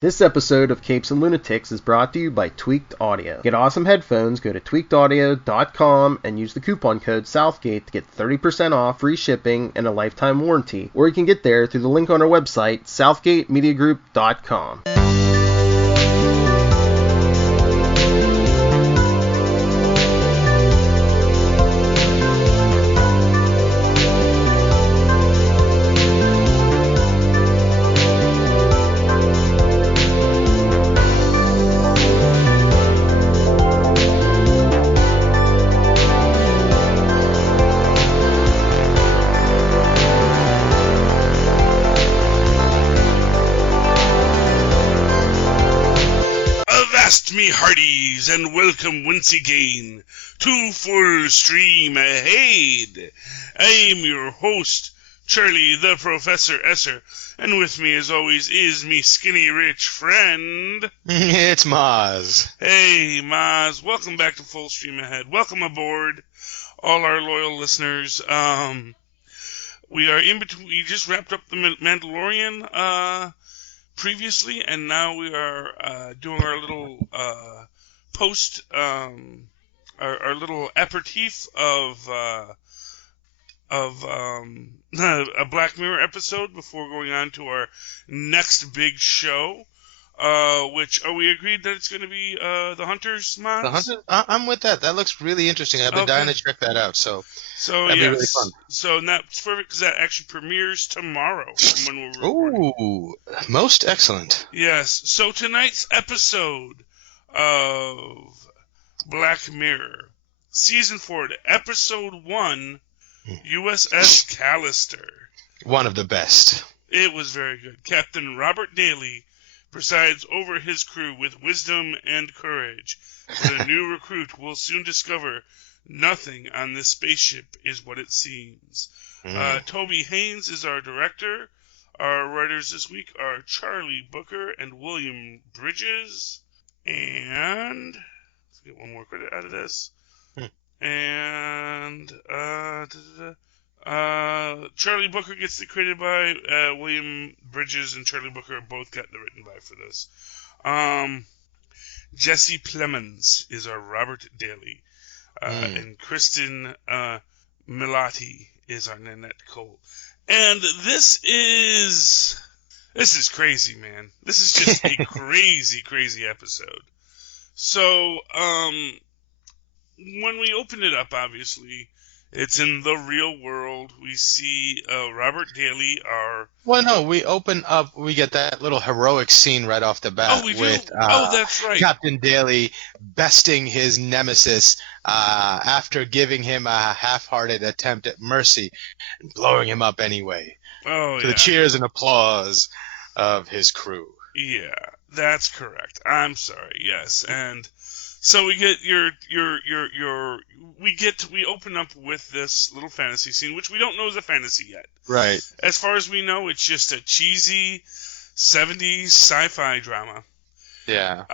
This episode of Capes and Lunatics is brought to you by Tweaked Audio. Get awesome headphones, go to tweakedaudio.com and use the coupon code Southgate to get 30% off, free shipping, and a lifetime warranty. Or you can get there through the link on our website, southgatemediagroup.com. Me hearties, and welcome once again to Full Stream Ahead. I am your host, Charlie the Professor Esser, and with me as always is me skinny rich friend. It's Mozz. Hey Mozz, welcome back to Full Stream Ahead. Welcome aboard, all our loyal listeners. We are in between. We just wrapped up the Mandalorian previously, and now we are doing our little post, our little aperitif of a Black Mirror episode before going on to our next big show. Which we agreed that it's going to be the Hunters, Mozz? The Hunters? I'm with that. That looks really interesting. I've been dying to check that out. So that'd be really fun. So that's perfect because that actually premieres tomorrow from when we're recording. Ooh, most excellent. Yes. So tonight's episode of Black Mirror, Season 4, Episode 1, USS Callister. One of the best. It was very good. Captain Robert Daly presides over his crew with wisdom and courage. But a new recruit will soon discover nothing on this spaceship is what it seems. Toby Haynes is our director. Our writers this week are Charlie Booker and William Bridges. And let's get one more credit out of this. And Charlie Booker gets the credit by William Bridges, and Charlie Booker both got the written by for this. Jesse Plemons is our Robert Daly. And Kristen Milotti is our Nanette Cole. And this is crazy, man. This is just a crazy episode. So, when we open it up, obviously, it's in the real world. We see Robert Daly, Well, no, we open up, we get that little heroic scene right off the bat with that's right. Captain Daly besting his nemesis after giving him a half-hearted attempt at mercy and blowing him up anyway. To the cheers and applause of his crew. Yeah, that's correct. I'm sorry, yes. And so we get we open up with this little fantasy scene, which we don't know is a fantasy yet. Right. As far as we know, it's just a cheesy 70s sci-fi drama. Yeah.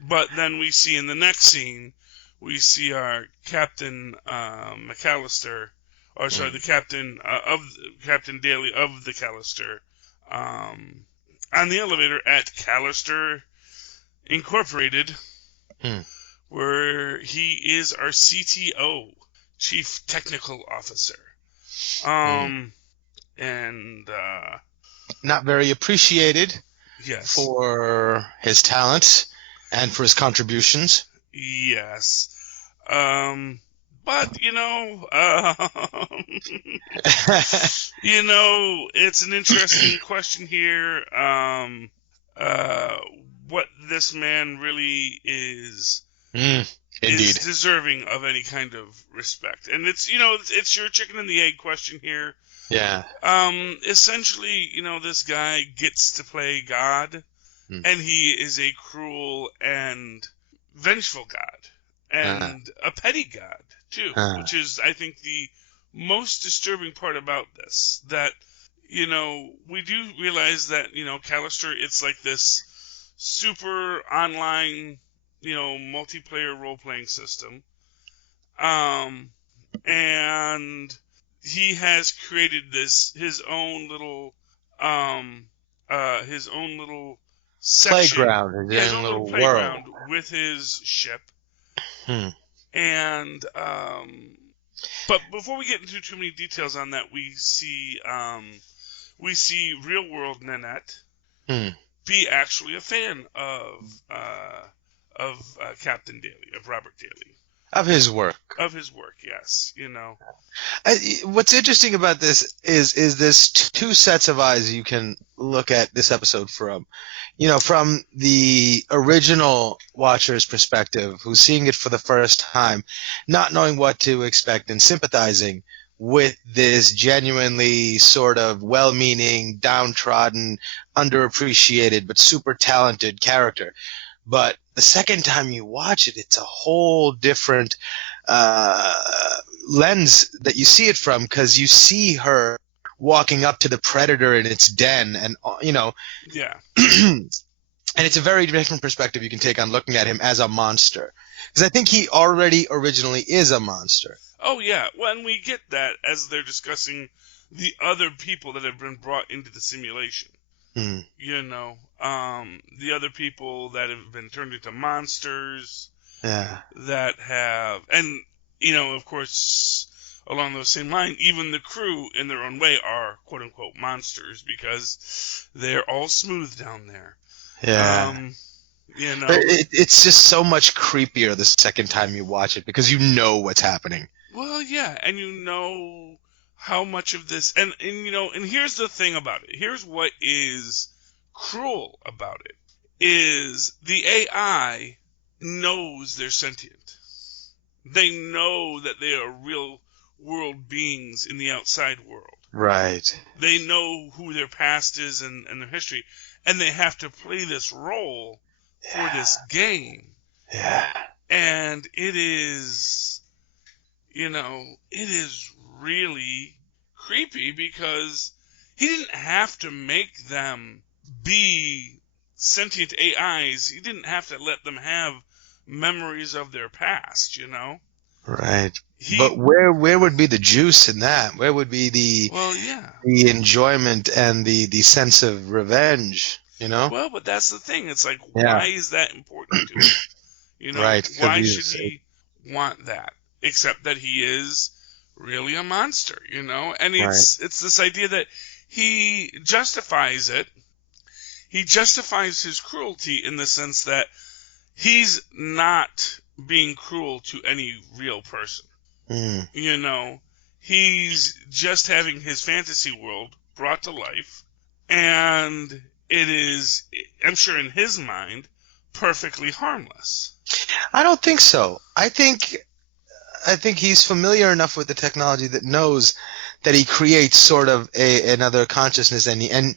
But then we see in the next scene, we see our Captain McAllister, or sorry, the captain of Captain Daly of the Callister, on the elevator at Callister Incorporated. Where he is our CTO, Chief Technical Officer. And not very appreciated for his talents and for his contributions. Yes. But, it's an interesting question here. What this man really is deserving of any kind of respect. And it's your chicken and the egg question here. Yeah. Essentially, this guy gets to play God, and he is a cruel and vengeful God, and a petty God, too, which is, I think, the most disturbing part about this, that, we do realize that, Callister, it's like this super online, multiplayer role-playing system. And he has created his own little section. Playground. His own little playground with his ship. And but before we get into too many details on that, we see real world Nanette be actually a fan of Captain Daly, of Robert Daly. Of his work. Of his work, yes. You know. What's interesting about this is there's two sets of eyes you can look at this episode from. You know, from the original watcher's perspective, who's seeing it for the first time, not knowing what to expect and sympathizing with this genuinely sort of well-meaning, downtrodden, underappreciated, but super talented character. But the second time you watch it, it's a whole different lens that you see it from, because you see her walking up to the predator in its den, and yeah. And it's a very different perspective you can take on looking at him as a monster, because I think he already originally is a monster. Oh yeah, well, and we get that as they're discussing the other people that have been brought into the simulation. You know, the other people that have been turned into monsters. Yeah. That have, and you know, of course, along those same lines, even the crew in their own way are quote unquote monsters, because they're all smooth down there. Yeah. You know, it's just so much creepier the second time you watch it, because you know what's happening. Well, yeah, and you know how much of this, and you know, and here's the thing about it. Here's what is cruel about it, is the AI knows they're sentient. They know that they are real world beings in the outside world. Right. They know who their past is and their history, and they have to play this role for this game. Yeah. And it is, you know, it is really creepy, because he didn't have to make them be sentient AIs. He didn't have to let them have memories of their past, you know? Right. But where would be the juice in that? Where would be the enjoyment and the sense of revenge, you know? Well, but that's the thing. It's like, why is that important to him? You know, right. Why should he want that? Except that he is really a monster, you know? And it's this idea that he justifies it. He justifies his cruelty in the sense that he's not being cruel to any real person. You know, he's just having his fantasy world brought to life, and it is, I'm sure in his mind, perfectly harmless. I don't think so. I think he's familiar enough with the technology that knows that he creates sort of another consciousness, and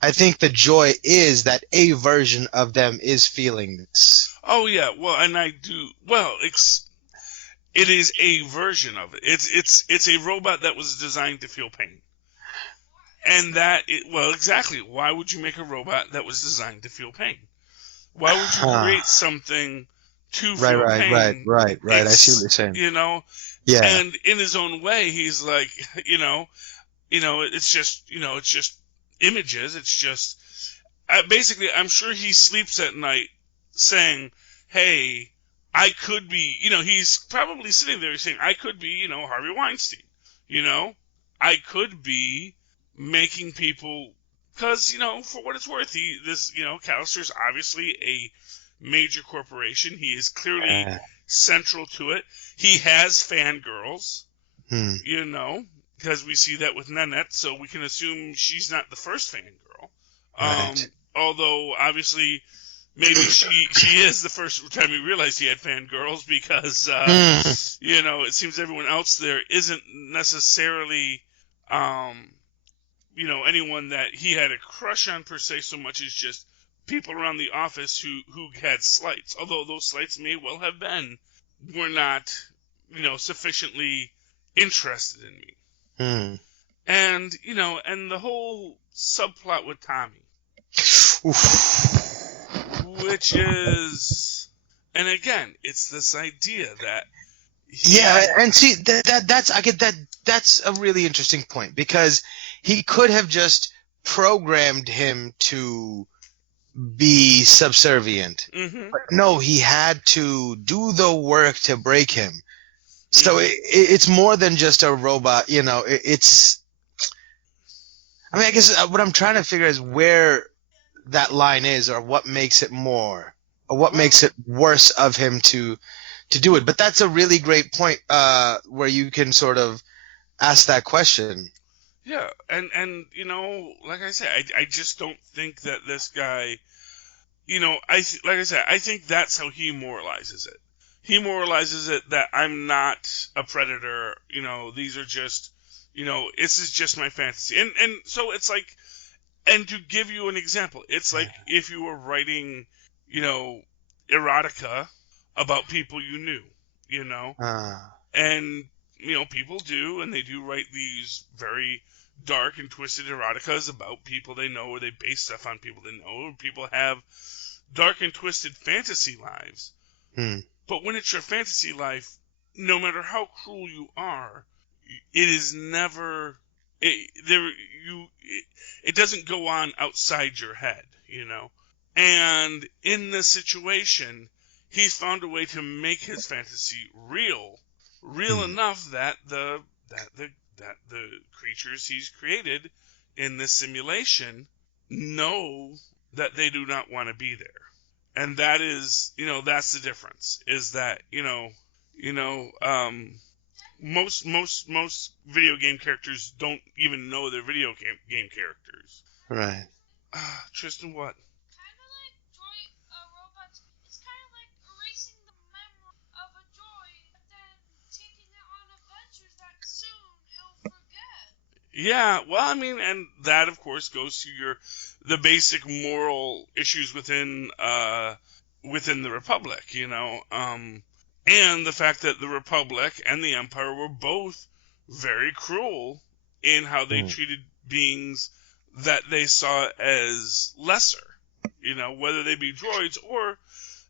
I think the joy is that a version of them is feeling this. Oh yeah, well, and I do. Well, it is a version of it. It's a robot that was designed to feel pain, and exactly. Why would you make a robot that was designed to feel pain? Why would you create something to feel pain? Right. I see what you're saying. You know. Yeah. And in his own way, he's like, it's just images. It's just basically, I'm sure he sleeps at night saying, hey, I could be, he's probably sitting there saying, I could be, Harvey Weinstein, I could be making people, because, for what it's worth, Callister's obviously a major corporation. He is clearly central to it. He has fangirls, because we see that with Nanette, so we can assume she's not the first fangirl. Right. Although, obviously, maybe she is the first time we realized he had fangirls, because, it seems everyone else there isn't necessarily, anyone that he had a crush on per se, so much as just people around the office who had slights. Although those slights may well have been, were not, sufficiently interested in me. And, and the whole subplot with Tommy. Which is, and again, it's this idea that and see that's a really interesting point, because he could have just programmed him to be subservient. Mm-hmm. But no, he had to do the work to break him. So it's more than just a robot, it's, I mean, I guess what I'm trying to figure is where that line is, or what makes it more, or what makes it worse of him to do it. But that's a really great point, where you can sort of ask that question. Yeah, and like I said, I just don't think that this guy, like I said, I think that's how he moralizes it. He moralizes it that I'm not a predator. These are just, this is just my fantasy. And so it's like, and to give you an example, it's like if you were writing, erotica about people you knew, and people do, and they do write these very dark and twisted eroticas about people they know, or they base stuff on people they know, or people have dark and twisted fantasy lives. But when it's your fantasy life, no matter how cruel you are, it is never it doesn't go on outside your head, And in this situation, he's found a way to make his fantasy real enough that the creatures he's created in this simulation know that they do not want to be there. And that is, that's the difference, is that, most video game characters don't even know they're video game characters. Right. Tristan, what? Kind of like robots. It's kind of like erasing the memory of a droid, but then taking it on adventures that soon it'll forget. Yeah, well, I mean, and that, of course, goes to the basic moral issues within the Republic, and the fact that the Republic and the Empire were both very cruel in how they treated beings that they saw as lesser, whether they be droids or,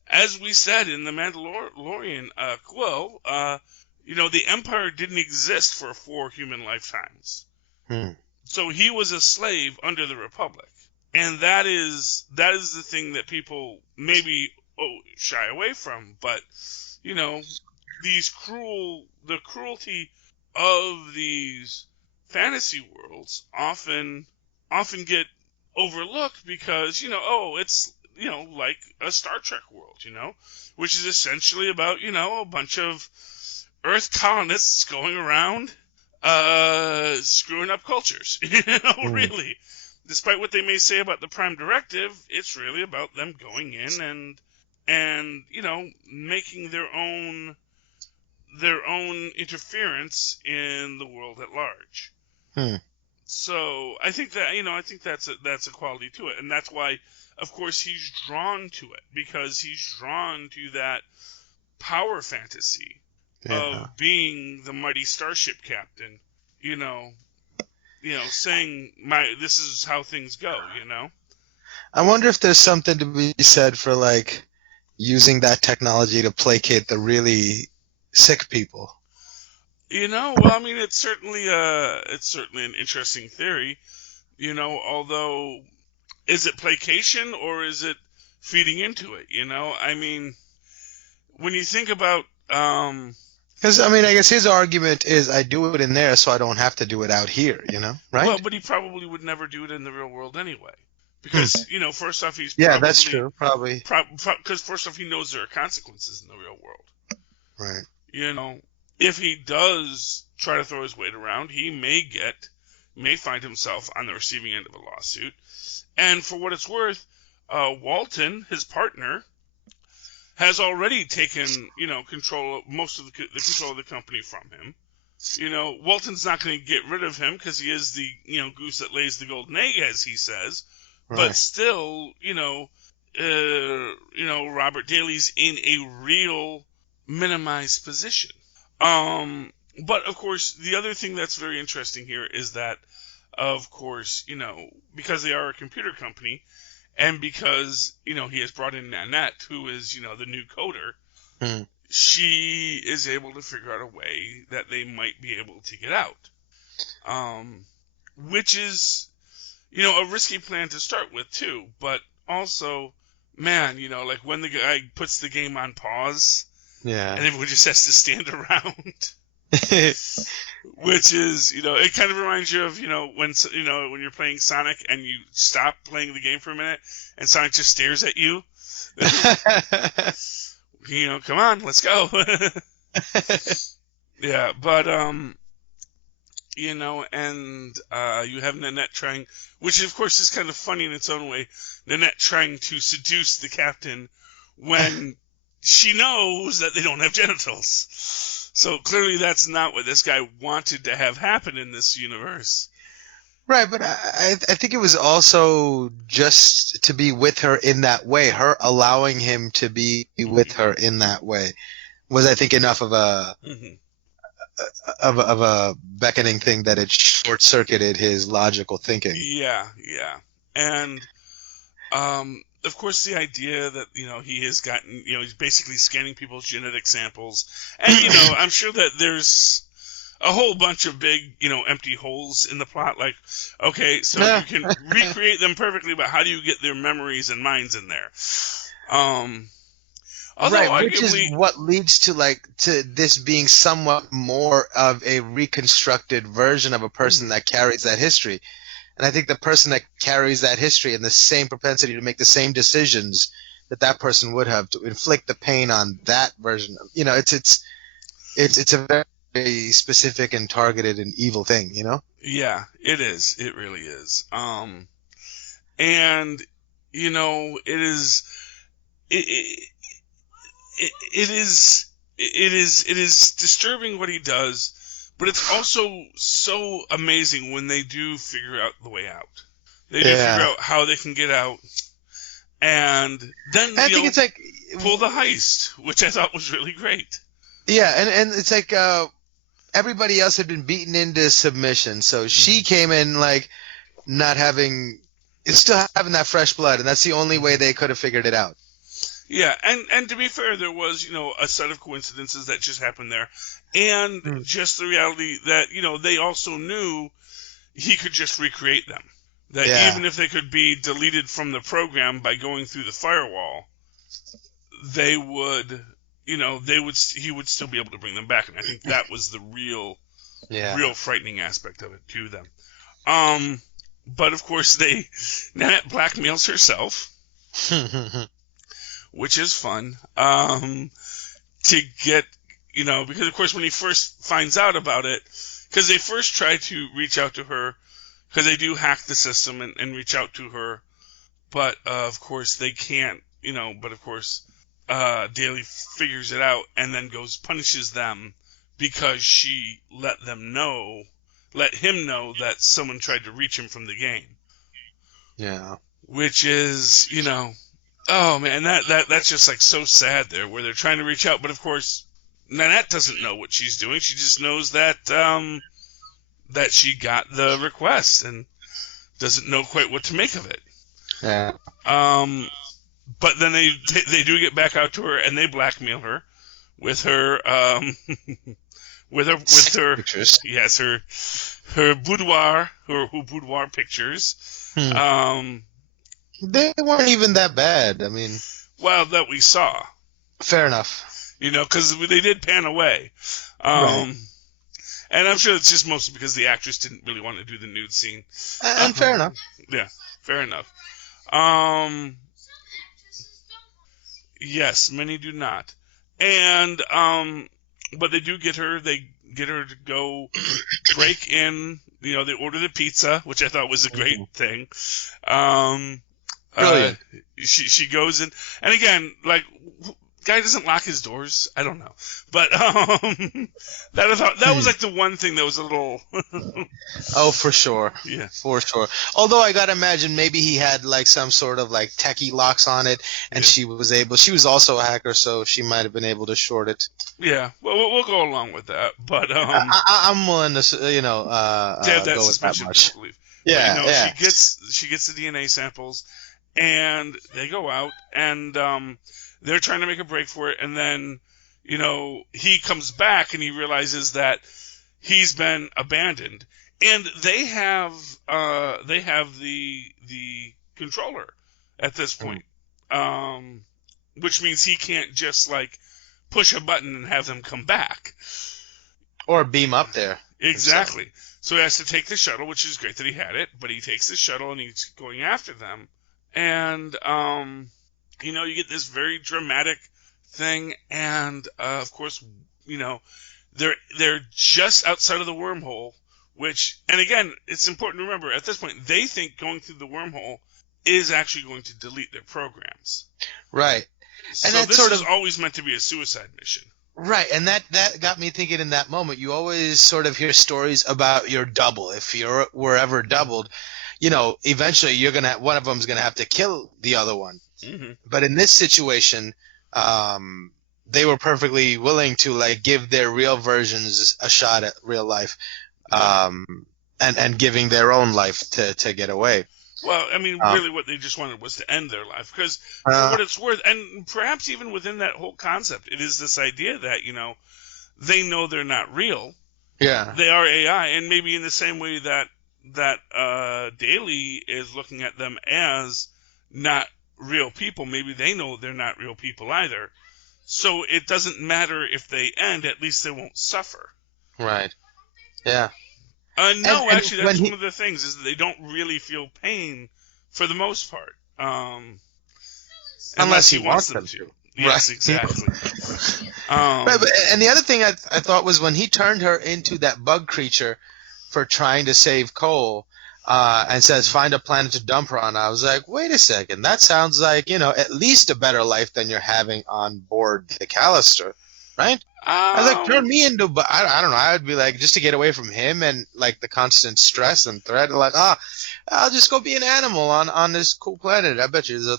as we said in the Mandalorian Quill, the Empire didn't exist for 4 human lifetimes. So he was a slave under the Republic. And that is the thing that people maybe shy away from. But, the cruelty of these fantasy worlds often get overlooked because, it's, like a Star Trek world, which is essentially about, a bunch of Earth colonists going around screwing up cultures, really. Despite what they may say about the Prime Directive, it's really about them going in and making their own interference in the world at large. So I think that that's a quality to it, and that's why, of course, he's drawn to it, because he's drawn to that power fantasy of being the mighty starship captain, saying this is how things go, I wonder if there's something to be said for like using that technology to placate the really sick people. Well, I mean, it's certainly an interesting theory, although is it placation or is it feeding into it, I mean, when you think about because, I mean, I guess his argument is I do it in there so I don't have to do it out here, right? Well, but he probably would never do it in the real world anyway. Because, first off, he's yeah, that's true, probably. Because first off, he knows there are consequences in the real world. Right. If he does try to throw his weight around, he may find himself on the receiving end of a lawsuit. And for what it's worth, Walton, his partner, has already taken, control of most of the control of the company from him. Walton's not going to get rid of him because he is the, goose that lays the golden egg, as he says. Right. But still, Robert Daly's in a real minimized position. But of course, the other thing that's very interesting here is that, of course, because they are a computer company, and because, he has brought in Nanette, who is, the new coder, she is able to figure out a way that they might be able to get out. Which is, a risky plan to start with, too. But also, man, like when the guy puts the game on pause Yeah. and everyone just has to stand around. Which is, it kind of reminds you of, when you're playing Sonic and you stop playing the game for a minute and Sonic just stares at you. Come on, let's go. Yeah, but, and you have Nanette trying, which of course is kind of funny in its own way, Nanette trying to seduce the captain when she knows that they don't have genitals. So clearly that's not what this guy wanted to have happen in this universe. Right, but I think it was also just to be with her in that way. Her allowing him to be with her in that way was, I think, enough of a of a beckoning thing that it short circuited his logical thinking. Yeah, and of course, the idea that, he has gotten, he's basically scanning people's genetic samples. And, I'm sure that there's a whole bunch of big, empty holes in the plot. Like, okay, so you can recreate them perfectly, but how do you get their memories and minds in there? Right, which is what leads to this being somewhat more of a reconstructed version of a person that carries that history. And I think the person that carries that history and the same propensity to make the same decisions that person would have to inflict the pain on that version, it's a very specific and targeted and evil thing, Yeah, it is. It really is. And it is. It is disturbing what he does. But it's also so amazing when they do figure out the way out. They do figure out how they can get out. And then I think it's like pull the heist, which I thought was really great. Yeah, and it's like everybody else had been beaten into submission. So she came in still having that fresh blood, and that's the only way they could have figured it out. Yeah, and to be fair, there was, a set of coincidences that just happened there. And just the reality that, they also knew he could just recreate them. That even if they could be deleted from the program by going through the firewall, they would, he would still be able to bring them back. And I think that was the real frightening aspect of it to them. But of course, Nanette blackmails herself. Which is fun, to get, because of course when he first finds out about it, because they first try to reach out to her, because they do hack the system and reach out to her, but of course they can't, but of course Daly figures it out and then punishes them because she let him know that someone tried to reach him from the game. Yeah. Which is, oh man, that's just so sad there, where they're trying to reach out, but of course Nanette doesn't know what she's doing. She just knows that that she got the request and doesn't know quite what to make of it. Yeah. But then they do get back out to her and they blackmail her with her with her pictures. Yes, her boudoir pictures. They weren't even that bad. I mean, well, that we saw. Fair enough. Because they did pan away. Right. And I'm sure it's just mostly because the actress didn't really want to do the nude scene. And fair enough. Yeah, fair enough. Yes, many do not. And but they do get her. They get her to go break in. They order the pizza, which I thought was a great thing. Brilliant. She goes in, and again, guy doesn't lock his doors. I don't know, but that was the one thing that was a little. Oh, for sure. Yeah, for sure. Although I gotta imagine maybe he had some sort of techie locks on it, and she was also a hacker, so she might have been able to short it. Yeah, well, we'll go along with that, but I'm willing to have that go with that much. Yeah, but, yeah. She gets the DNA samples, and they go out and they're trying to make a break for it, and then, he comes back and he realizes that he's been abandoned, and they have the controller at this point. Which means he can't just like push a button and have them come back. Or beam up there. Exactly. So he has to take the shuttle, which is great that he had it, but he takes the shuttle and he's going after them. And, you get this very dramatic thing, and, of course, they're just outside of the wormhole, and again, it's important to remember, at this point, they think going through the wormhole is actually going to delete their programs. Right. And so this is always meant to be a suicide mission. Right, and that got me thinking in that moment. You always sort of hear stories about your double. If you were ever doubled, eventually one of them's gonna have to kill the other one. Mm-hmm. But in this situation, they were perfectly willing to like give their real versions a shot at real life, and giving their own life to get away. Well, I mean, really what they just wanted was to end their life. Because for what it's worth, and perhaps even within that whole concept, it is this idea that, they know they're not real. Yeah. They are AI. And maybe in the same way that Daly is looking at them as not real people, maybe they know they're not real people either. So it doesn't matter if they end, at least they won't suffer. Right. Yeah. No, actually, that's one of the things, is that they don't really feel pain for the most part. Unless he wants them to. Yes, right. Exactly. Right, and the other thing I thought was when he turned her into that bug creature for trying to save Cole, and says, find a planet to dump her on, I was like, wait a second, that sounds like, at least a better life than you're having on board the Callister, right? I was like, turn me into, I don't know, I would be like, just to get away from him and like the constant stress and threat, like, I'll just go be an animal on this cool planet. I bet you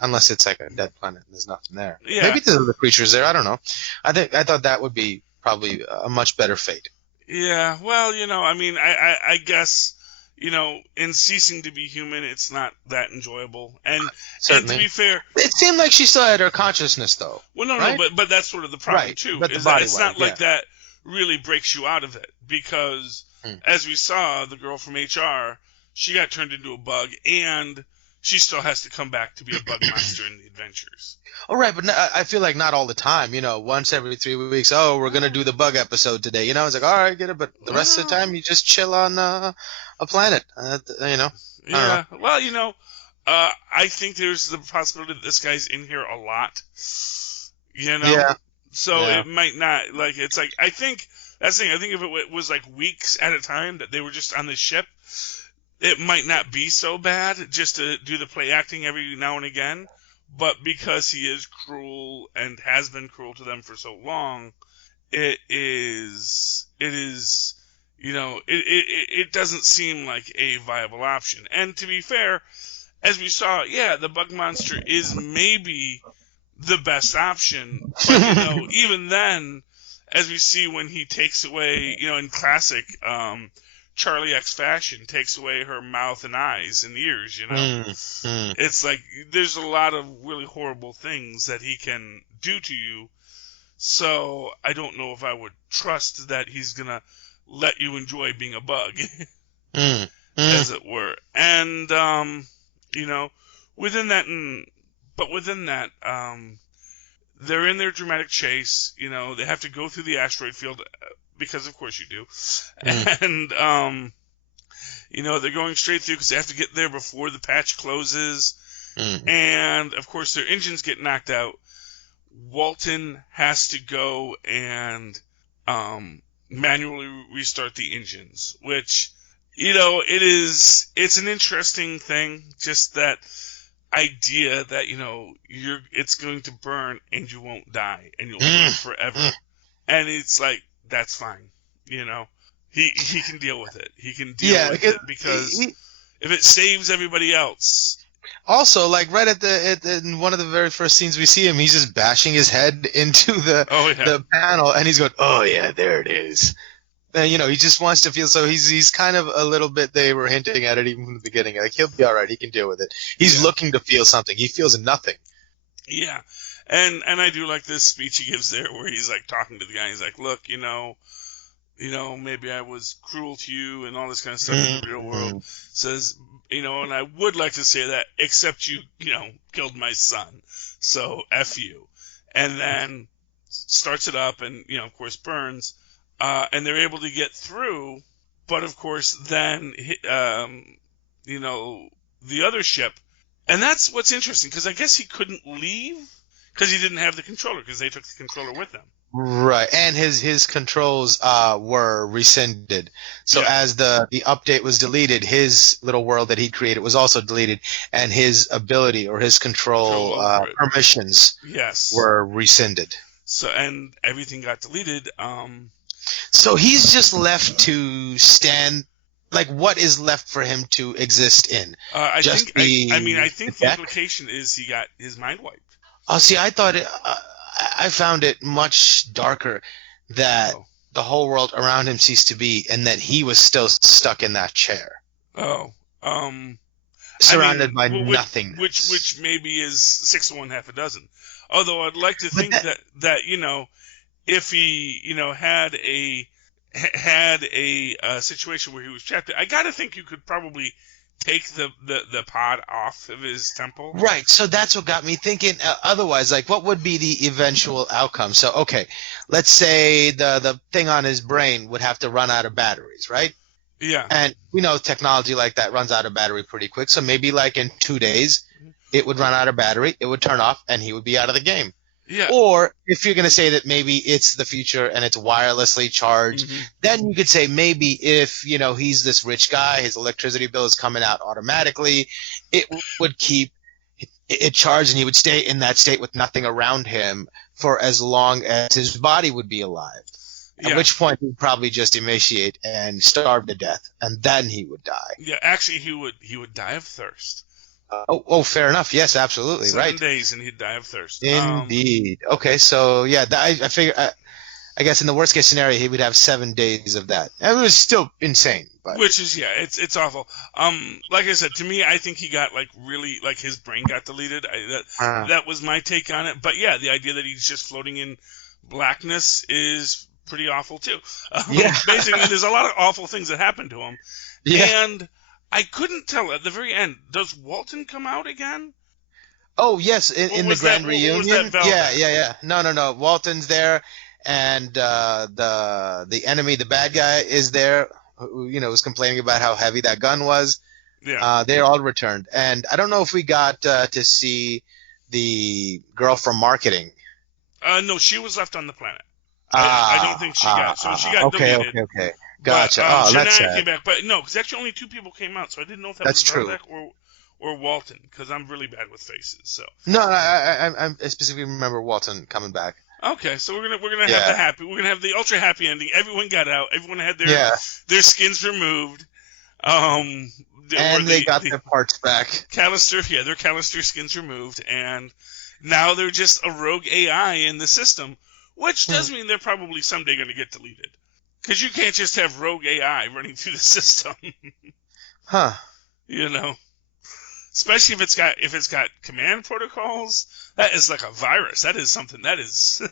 unless it's like a dead planet and there's nothing there. Yeah. Maybe there's other creatures there, I don't know. I thought that would be probably a much better fate. Yeah, well, I guess, in ceasing to be human, it's not that enjoyable. And to be fair, it seemed like she still had her consciousness, though. Well, no, right? but that's sort of the problem too. But is that it's not like that really breaks you out of it, because as we saw, the girl from HR, she got turned into a bug, and she still has to come back to be a bug monster in the adventures. Oh, right, but I feel like not all the time. Once every 3 weeks. Oh, we're gonna do the bug episode today. It's like, all right, get it, but the rest of the time you just chill on a planet. I don't know. Yeah. Well, I think there's the possibility that this guy's in here a lot. Yeah. So it might not it's like I think that's the thing. I think if it was like weeks at a time that they were just on the ship, it might not be so bad just to do the play acting every now and again. But because he is cruel and has been cruel to them for so long, it doesn't seem like a viable option. And to be fair, as we saw, the bug monster is maybe the best option. But, even then, as we see when he takes away, in classic Charlie X fashion, takes away her mouth and eyes and ears, It's like there's a lot of really horrible things that he can do to you. So I don't know if I would trust that he's going to let you enjoy being a bug, as it were. And, within that, they're in their dramatic chase. They have to go through the asteroid field, because of course you do. And, they're going straight through because they have to get there before the patch closes. And, of course, their engines get knocked out. Walton has to go and manually restart the engines, which, it's an interesting thing, just that idea that, it's going to burn and you won't die and you'll live forever. And it's like, that's fine. He can deal with it. He can deal with it because if it saves everybody else. Also, like right in one of the very first scenes we see him, he's just bashing his head into the panel, and he's going, "Oh yeah, there it is." And he just wants to feel. So he's kind of a little bit. They were hinting at it even from the beginning. Like he'll be all right. He can deal with it. He's looking to feel something. He feels nothing. Yeah, and I do like this speech he gives there, where he's like talking to the guy. He's like, "Look, maybe I was cruel to you and all this kind of stuff in the real world. Says, and I would like to say that, except you, killed my son. So F you. And then starts it up and, of course burns. And they're able to get through. But of course then, the other ship. And that's what's interesting, because I guess he couldn't leave because he didn't have the controller, because they took the controller with them. Right, and his controls were rescinded. So as the update was deleted, his little world that he created was also deleted, and his ability or his control permissions were rescinded. So and everything got deleted. So he's just left to stand. Like, what is left for him to exist in? I think the implication is he got his mind wiped. Oh, see, I thought I found it much darker that the whole world around him ceased to be, and that he was still stuck in that chair. Surrounded by nothing. Which maybe is 6 of 1, half a dozen. Although I'd like to think that if he had a situation where he was trapped, I gotta think you could probably take the pod off of his temple. Right, so that's what got me thinking. Otherwise, like, what would be the eventual outcome? So, okay, let's say the thing on his brain would have to run out of batteries, right? Yeah. And we know technology like that runs out of battery pretty quick, so maybe like in 2 days, it would run out of battery, it would turn off, and he would be out of the game. Yeah. Or if you're going to say that maybe it's the future and it's wirelessly charged, then you could say maybe if, he's this rich guy, his electricity bill is coming out automatically, it would keep it charged and he would stay in that state with nothing around him for as long as his body would be alive. At which point he'd probably just emaciate and starve to death, and then he would die. Yeah, actually he would die of thirst. Fair enough. Yes, absolutely. 7 days and he'd die of thirst. Indeed. Okay, so yeah, I figure. I guess in the worst case scenario, he would have 7 days of that. I mean, it was still insane, but which is it's awful. Like I said, to me, I think he got really his brain got deleted. That was my take on it. But yeah, the idea that he's just floating in blackness is pretty awful too. Basically, there's a lot of awful things that happen to him. Yeah. And I couldn't tell at the very end. Does Walton come out again? Oh yes, in the grand reunion. Yeah. No. Walton's there, and the enemy, the bad guy, is there. Who was complaining about how heavy that gun was. Yeah. They're all returned, and I don't know if we got to see the girl from marketing. No, she was left on the planet. I don't think she got. So she got deleted. Okay. Gotcha. That's sad. Came back, but no, because actually only 2 people came out, so I didn't know if that was Valdek or Walton, because I'm really bad with faces. So no, I specifically remember Walton coming back. Okay, so we're gonna have the ultra happy ending. Everyone got out. Everyone had their skins removed. And they got their parts back. Callister, their Callister skins removed, and now they're just a rogue AI in the system, which does mean they're probably someday going to get deleted. Because you can't just have rogue AI running through the system. Huh. Especially if it's got command protocols. That is like a virus. That is something that is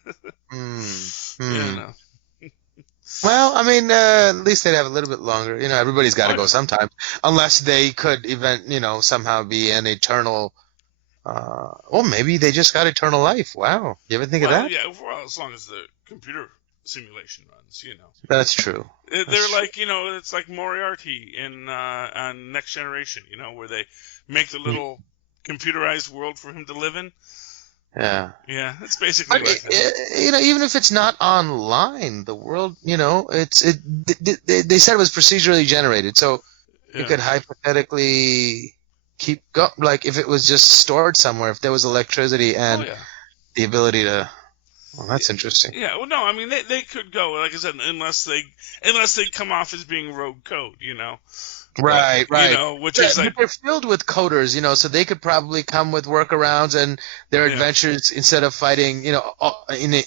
Well, I mean, at least they'd have a little bit longer. Everybody's got to go sometime. Unless they could somehow be an eternal maybe they just got eternal life. Wow. You ever think of that? Yeah, well, as long as the computer simulation runs, That's true. They're like, it's like Moriarty on Next Generation, where they make the little computerized world for him to live in. Yeah. Yeah, it's basically like that. Even if it's not online, the world, they said it was procedurally generated, so it could hypothetically keep going. Like if it was just stored somewhere, if there was electricity and the ability to. Well, that's interesting. Yeah, well, no, I mean they could go, like I said, unless they come off as being rogue code, Right. Which is like they're filled with coders, so they could probably come with workarounds and their adventures instead of fighting,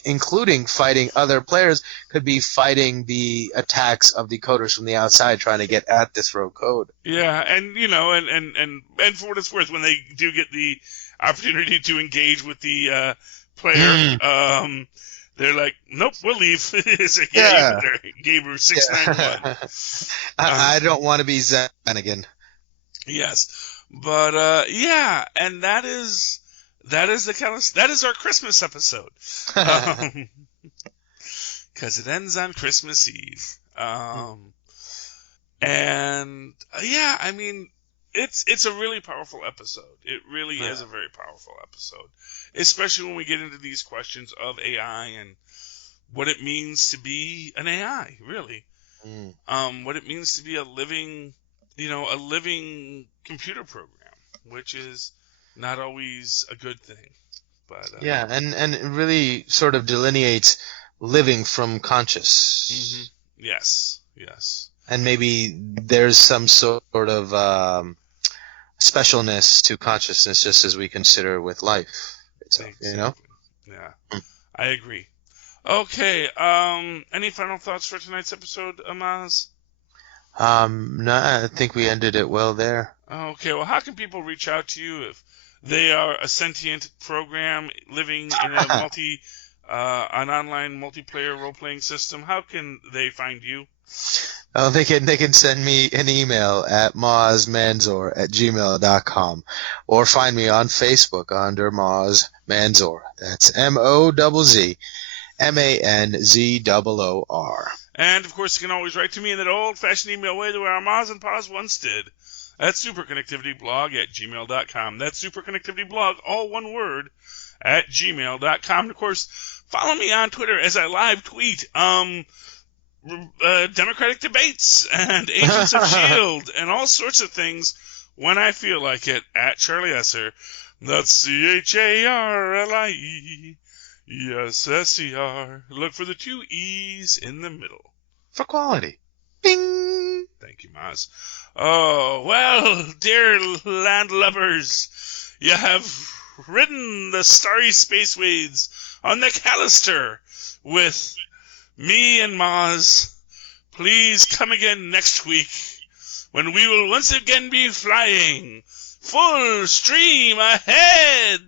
including fighting other players, could be fighting the attacks of the coders from the outside, trying to get at this rogue code. Yeah, and and for what it's worth, when they do get the opportunity to engage with the player, they're like, nope, we'll leave. It's like, Yeah. you gave her 691. I don't want to be Zen again. Yes, but and that is the Callister. That is our Christmas episode, because it ends on Christmas Eve. And yeah, I mean, it's a really powerful episode. It really is a very powerful episode, especially when we get into these questions of AI and what it means to be an AI, really. What it means to be a living computer program, which is not always a good thing. But yeah, and it really sort of delineates living from conscious. Yes. And maybe there's some sort of specialness to consciousness, just as we consider with life itself, Yeah, I agree. Okay, any final thoughts for tonight's episode, Mozz? No, I think we ended it well there. Okay, well, how can people reach out to you if they are a sentient program living in a an online multiplayer role-playing system? How can they find you? Oh, they can send me an email at mozzmanzor@gmail.com, or find me on Facebook under Mozz Manzor. That's MOZZMANZOOR. And, of course, you can always write to me in that old-fashioned email way the way our Mozz and Paz once did. That's superconnectivityblog@gmail.com. That's superconnectivityblog, all one word, at gmail.com. And, of course, follow me on Twitter as I live tweet Democratic debates and Agents of S.H.I.E.L.D. and all sorts of things when I feel like it at Charlie Esser. That's CHARLIE. Yes, SER. Look for the 2 E's in the middle. For quality. Bing! Thank you, Mozz. Oh, well, dear landlubbers, you have ridden the starry spaceways on the Callister with me and Mozz. Please come again next week when we will once again be flying full stream ahead.